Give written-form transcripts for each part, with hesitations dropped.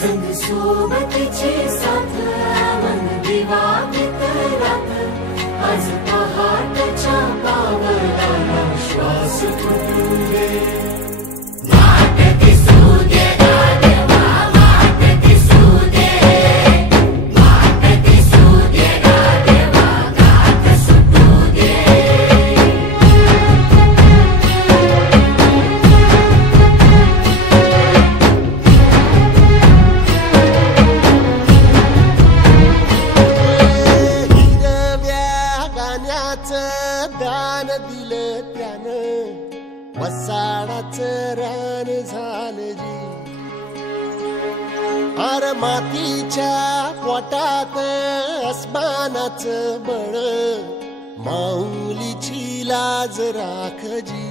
संग सोबतीची साथ मन दिवा पितरात आज पहाटच्या पावलाला श्वास फुटू दे वाट दिसू दे गाढवा वाट दिसू दे वाट दिसू दे गाढवा गाठ सुटू दे दान दिलं त्यानं वसाडाचं रान झालं जी अर मातीच्या पोटात अस्मानाचं बळ माऊलीची लाज राख जी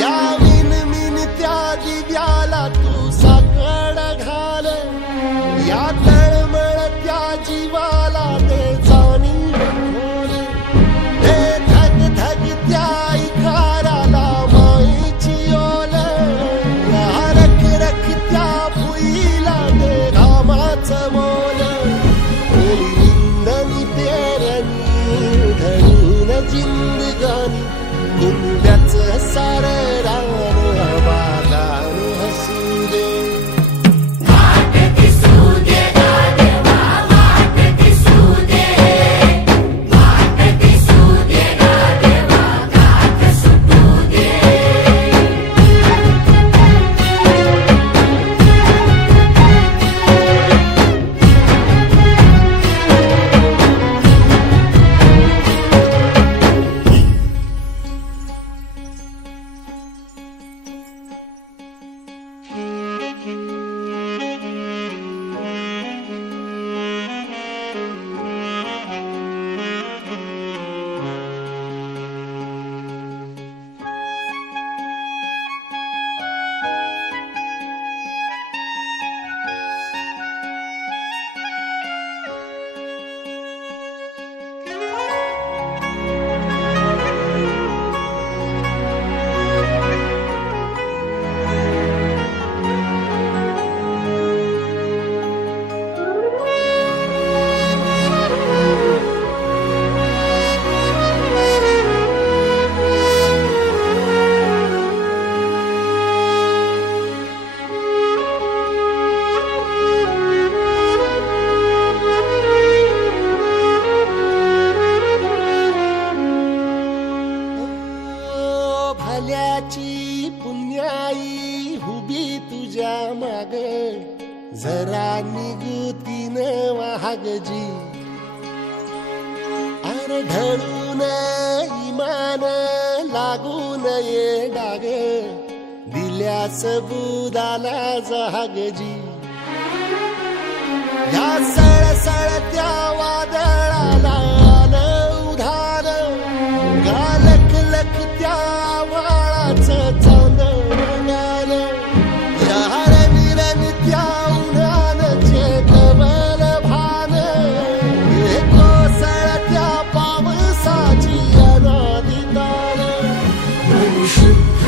या मिन त्या दिव्याला तू साकड घाल या तळमळ त्या जीवाला दे जाणी जिंदगानी कुंब्याचं सारं रान आबादान हसू दे वाट दिसू दे गाढवा वाट दिसू दे वाट दिसू दे गाढवा गाठ सुटू दे भल्याची पुण्याई हुबी तुझ्या माग जरा निगुतीन वाहगजी अरे ढळून इमान लागून ये डाग दिल्या सबुदाला जहागजी या सळसळत्या वादळाला उधार गालक लख त्या चांदण या रंग त्या उन्हानचे कमल भान कोसळत्या पावसाची अनादितान शुद्ध